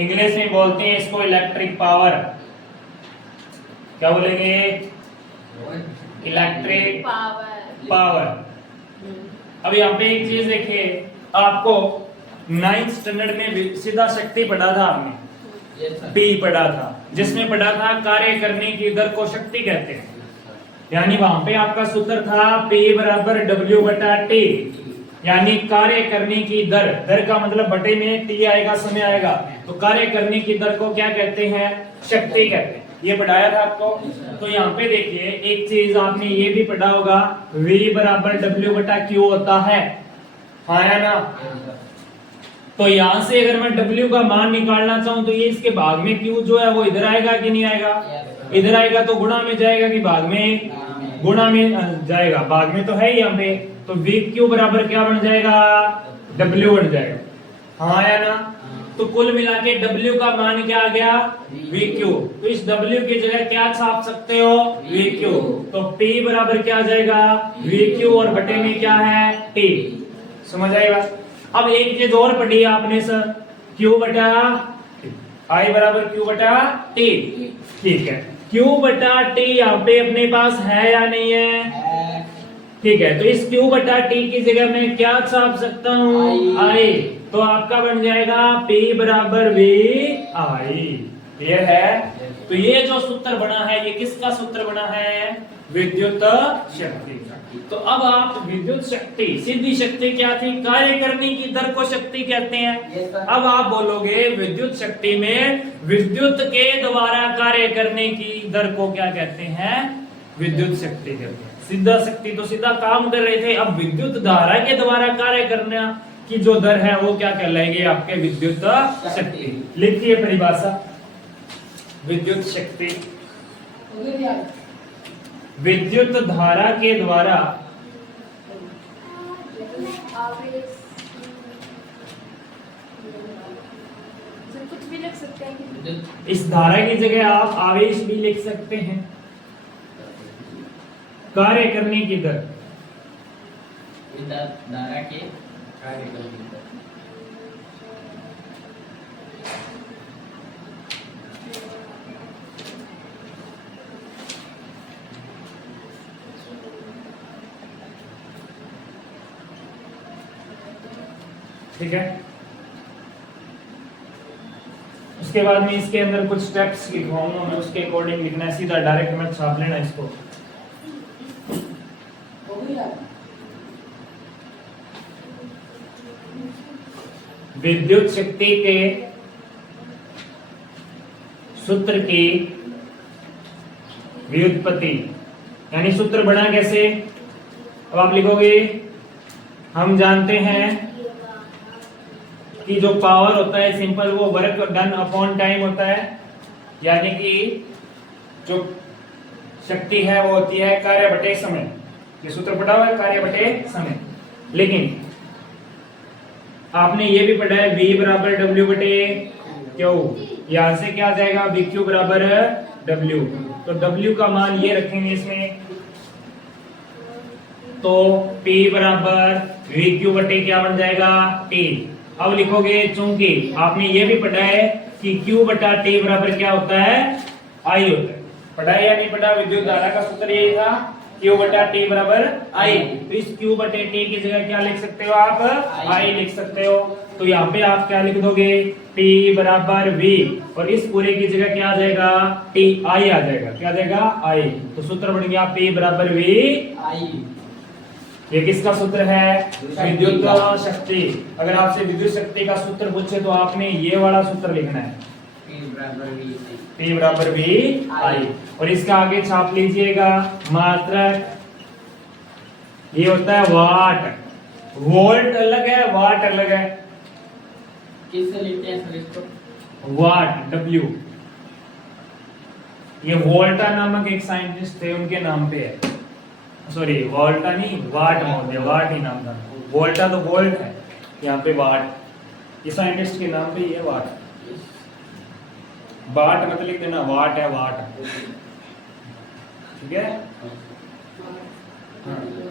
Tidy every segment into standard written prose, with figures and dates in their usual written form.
English में बोलते हैं इसको इलेक्ट्रिक पावर। क्या बोलेंगे? Electric power. अब यहाँ पे एक चीज देखिए, आपको 9th स्टैंडर्ड में सीधा शक्ति पढ़ा था आपने, पी पढ़ा था, जिसमें पढ़ा था कार्य करने की दर को शक्ति कहते हैं। यानी वहां पे आपका सूत्र था P बराबर W बटा T, यानी कार्य करने की दर, दर का मतलब बटे में T आएगा, समय आएगा, तो कार्य करने की दर को क्या कहते हैं? शक्ति कहते हैं। ये पढ़ाया था आपको। तो यहाँ पे देखिए एक चीज आपने ये भी पढ़ा होगा, V बराबर W बटा Q होता है, हाँ है ना? तो यहां से अगर मैं W का मान निकालना चाहूं तो ये इसके भाग में Q जो है वो इधर आएगा कि नहीं आएगा? इधर आएगा। तो गुणा में जाएगा कि भाग में? गुणा में जाएगा, भाग में तो है यहाँ पे। तो VQ बराबर क्या बन जाएगा? W बन जाएगा, हाँ या ना? तो कुल मिला के W का मान क्या आ गया? VQ। तो इस W की जगह क्या छाप सकते हो? VQ। तो P बराबर क्या आ जाएगा? VQ और बटे में क्या है? T। समझ आएगा? अब एक चीज और पढ़ी आपने सर, Q बटा I बराबर Q बटा T। ठीक है, Q बटा T यहाँ पे अपने पास है या नहीं है? ठीक है, तो इस Q बटा T की जगह मैं क्या छाप सकता हूँ? I। तो आपका बन जाएगा P बराबर V I। क्लियर है? तो ये जो सूत्र बना है ये किसका सूत्र बना है? विद्युत शक्ति का। तो अब आप विद्युत शक्ति, सीधी शक्ति क्या थी? कार्य करने की दर को शक्ति कहते हैं। अब आप बोलोगे विद्युत शक्ति में विद्युत के द्वारा कार्य करने की दर को क्या कहते हैं? विद्युत शक्ति कहते हैं। सीधा शक्ति तो सीधा काम कर रहे थे, अब विद्युत धारा के द्वारा कार्य करने की जो दर है वो क्या कहलाएगी? आपके विद्युत शक्ति। लिखिए परिभाषा, विद्युत शक्ति विद्युत धारा के द्वारा कुछ भी लिख सकते हैं। इस धारा की जगह आप आवेश भी लिख सकते हैं। कार्य करने की दर, धारा के कार्य करने की दर। ठीक है। उसके बाद में इसके अंदर कुछ स्टेप्स लिखवाऊंगा मैं, उसके अकॉर्डिंग लिखना है, सीधा डायरेक्ट मत छाप लेना इसको। विद्युत शक्ति के सूत्र की व्युत्पत्ति, यानी सूत्र बना कैसे? अब आप लिखोगे, हम जानते हैं कि जो पावर होता है सिंपल वो वर्क डन अपॉन टाइम होता है, यानी कि जो शक्ति है वो होती है कार्य बटे समय। ये सूत्र पढ़ा हुआ है, कार्य बटे समय। लेकिन आपने ये भी पढ़ा है V बराबर W बटे Q, यहां से क्या आ जाएगा? VQ बराबर W। तो W का मान ये रखेंगे इसमें, तो P बराबर VQ बटे क्या बन जाएगा? T। अब लिखोगे, चूंकि आपने ये भी पढ़ा है कि Q बटा T बराबर क्या होता है? I होता है। पढ़ा है या नहीं पढ़ा? विद्युत धारा का सूत्र यही था, Q बटा T बराबर I। तो इस Q बटे T की जगह क्या लिख सकते हो आप? I लिख सकते हो। तो यहाँ पे आप क्या लिख दोगे? T बराबर V, और इस पूरे की जगह क्या आ जाएगा? T I आ जाएगा। क्या आ जाएगा? I। तो सूत्र बन गया P बराबर V I। ये किसका सूत्र है? विद्युत शक्ति। अगर आपसे विद्युत शक्ति का सूत्र पूछे तो आपने ये वाला सूत्र लिखना है, P बराबर V I। और इसका आगे छाप लीजिएगा मात्रक, ये होता है वाट। वोल्ट अलग है, वाट अलग है। किससे लिखते हैं सर इसको? वाट, W। ये वोल्टा नामक एक साइंटिस्ट थे, उनके नाम पे है। सॉरी, वोल्टा नहीं, वाट महोदय, वाट ही नाम था। वोल्टा तो वोल्ट है, यहाँ पे वाट। ये साइंटिस्ट के नाम पे ही है वाट। वाट मतलब लिख देना, वाट है, वाट। ठीक है।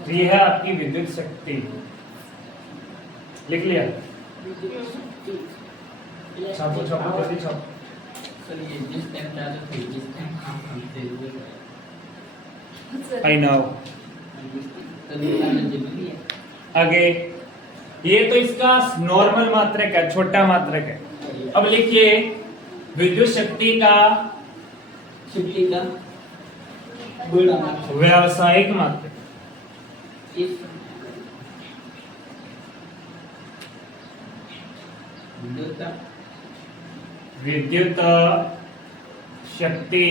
तो ये है आपकी विद्युत शक्ति। लिख लिया? छापो छापो जल्दी छापो। सर ये जिस टाइम चार्ज थी जिस टाइम आप हमसे हुए आई नो। तो निकालना जरूरी है। आगे ये तो इसका नॉर्मल मात्रक है, छोटा मात्रक है। अब लिखिए विद्युत शक्ति का शक्ति का बड़ा मात्रा व्यावसायिक मात्रक। इस विद्युत शक्ति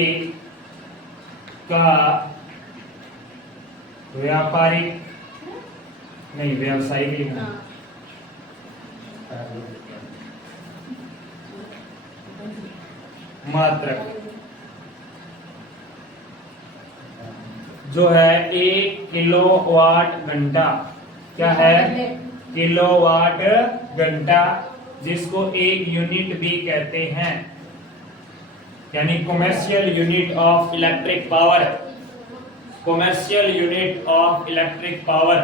का व्यापारिक नहीं व्यावसायिक लिखना। मात्रक जो है 1 किलोवाट घंटा। क्या है? किलोवाट घंटा, जिसको एक यूनिट भी कहते हैं, यानी commercial unit of electric power. Commercial unit of electric power,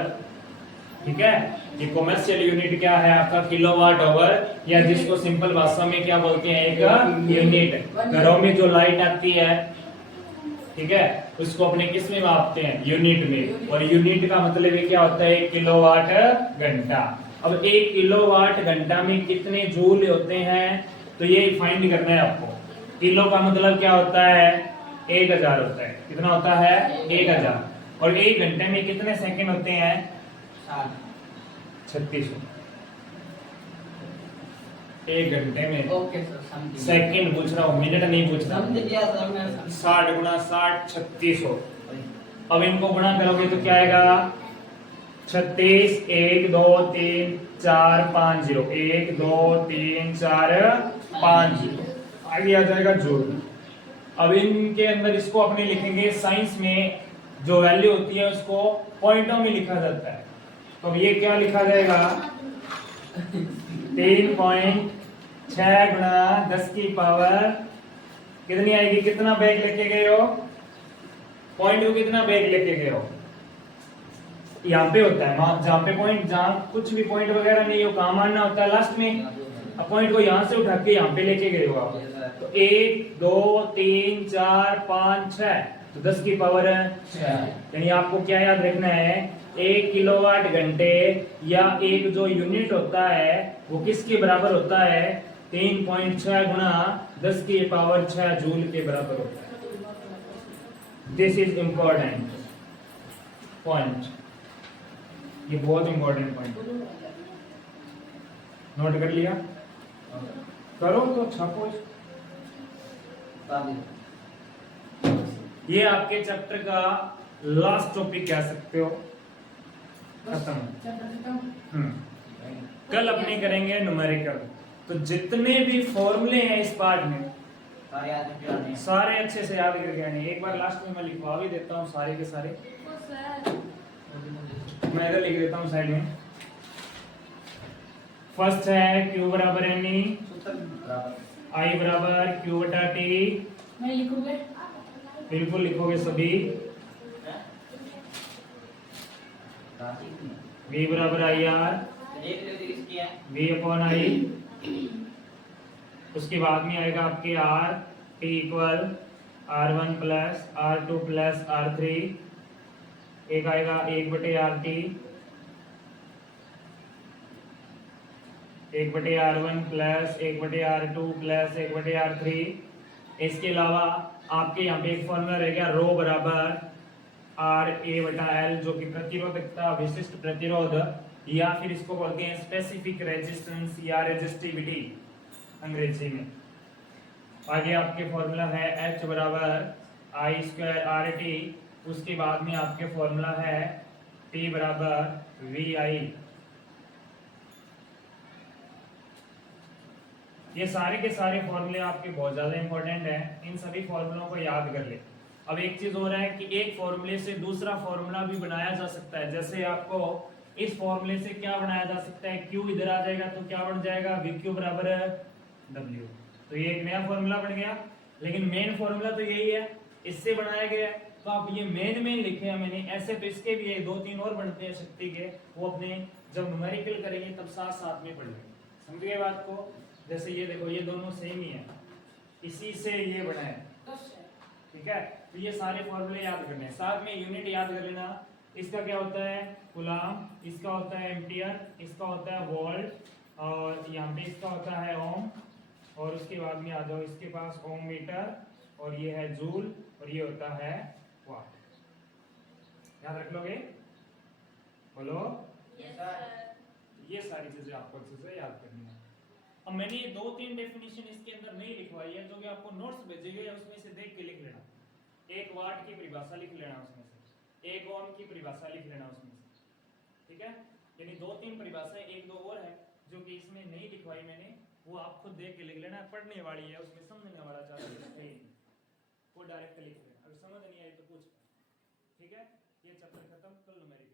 ठीक है। ये कॉमर्शियल यूनिट क्या है आपका? किलोवाट आवर, या जिसको सिंपल भाषा में क्या बोलते हैं? एक यूनिट। घरों में जो लाइट आती है, ठीक है, उसको अपने किस में मापते हैं? यूनिट में। और यूनिट का मतलब क्या होता है? 1 किलोवाट घंटा। अब 1 किलोवाट घंटा में कितने जूल होते हैं, तो ये फाइंड करना है आपको। किलो का मतलब क्या होता है? 1000 होता है। कितना होता है? 1000। और 1 घंटे में कितने सेकंड होते हैं? 3600। 1 घंटे में ओके सर समझ गया। सेकंड पूछ रहा हूँ, मिनट नहीं पूछ रहा। समझ गया सर मैं 60 गुना 60 3600। अब इनको गुणा करोगे तो क्या आएगा? 36 1 2 3 4 5 0 1 2 3 4 5 0। आगे आ जाएगा जूल। अब इनके अंदर इसको अपने लिखेंगे, साइंस में जो वैल्यू होती है उसको पॉइंटों में लिखा जाता है। तो अब ये क्या लिखा जाएगा? 3.6 गुणा 10 की पावर कितनी आएगी? कितना बैग लेके गए हो? पॉइंट को कितना बैग लेके गए हो? यहाँ पे होता है जहाँ पे पॉइंट, जहाँ कुछ भी पॉइंट वगैरह नहीं हो, कहाँ मारना होता है? लास्ट में। अब पॉइंट को यहाँ से उठा के यहाँ पे लेके गए हो आप। तो 1 2 3 4 5 6, तो 10 की पावर है 6। यानी आपको क्या याद रखना है? 1 किलोवाट घंटे या एक जो यूनिट होता है वो किसके बराबर होता है? 3.6 गुणा 10 की पावर 6 जूल के बराबर होता है। This is important point. ये बहुत इंपॉर्टेंट पॉइंट। नोट कर लिया? करो तो छापो। ये आपके चैप्टर का लास्ट टॉपिक कह सकते हो, खत्म। कल अपने करेंगे न्यूमेरिकल। तो जितने भी फॉर्मूले हैं इस पार्ट में सारे अच्छे से याद करके आने। एक बार लास्ट में मैं लिखवा भी देता हूँ सारे के सारे। मैं इधर लिख देता हूँ साइड में। फर्स्ट है Q बराबर एन ई, I बराबर Q बटा टी। मैं लिखूंगे? बिल्कुल लिखोगे सभी। V बराबर I R, V upon I. उसके बाद में आएगा आपके R, T equal R1 plus R2 plus R3। एक आएगा 1 बटे RT, 1 बटे R1 प्लस 1 बटे R2 प्लस 1 बटे R3। इसके अलावा आपके यहाँ पे एक फॉर्मूला रह गया रो बराबर आर ए बटा एल, जो कि प्रतिरोधकता, विशिष्ट प्रतिरोध, या फिर इसको बोलते हैं स्पेसिफिक रेजिस्टेंस या रेजिस्टिविटी अंग्रेजी में। आगे आपके फॉर्मूला है H बराबर आई स्क्वायर आर टी। उसके बाद में आपके फॉर्मूला है T बराबर वी आई। ये सारे के सारे फॉर्मूले आपके बहुत ज्यादा इंपॉर्टेंट हैं। इन सभी फॉर्मूलों को याद कर ले। अब एक चीज हो रहा है कि एक फॉर्मूले से दूसरा फॉर्मूला भी बनाया जा सकता है। जैसे आपको इस फॉर्मूले से क्या बनाया जा सकता है? Q इधर आ जाएगा तो क्या बन जाएगा? VQ बराबर W। तो ये एक नया फॉर्मूला बन गया। लेकिन मेन फॉर्मूला तो यही है, इससे बनाया गया है। तो आप ये मेन लिखे हैं मैंने। ऐसे तो इसके भी 2-3 और बनते हैं शक्ति के, वो अपने जब न्यूमेरिकल करेंगे तब साथ साथ में पढ़ेंगे। समझ गए बात को? जैसे ये देखो, ये दोनों सेम ही है, इसी से ये बना है, ठीक है। तो ये सारे फॉर्मूले याद करने हैं, साथ में यूनिट याद कर लेना। इसका क्या होता है कूलम, इसका होता है एम्पियर, इसका होता है वोल्ट, और यहाँ पे इसका होता है ओम, और उसके बाद में आ जाओ इसके पास ओम मीटर, और ये है जूल, और ये होता है वाट। याद रख लोगे? बोलो। Yes sir. ये सारी चीजें आपको अच्छे से याद करनी है। अब मैंने ये 2-3 डेफिनेशन इसके अंदर नहीं लिखवाई है, जो कि आपको नोट्स भेजे गए उसमें से देख के लिख लेना। 1 वाट की परिभाषा लिख लेना उसमें से, 1 ओम की परिभाषा लिख लेना उसमें से, ठीक है। यानी 2-3 परिभाषाएं, 1-2 और है जो कि इसमें नहीं लिखवाई मैंने, वो आप खुद देख के लिख लेना। पढ़ने वाली है, उसमें समझने वाला चाहिए, वो डायरेक्ट लिख लेना। अगर समझ नहीं आई तो पूछ, ठीक है। ये चैप्टर खत्म, कल न्यूमेरिकल।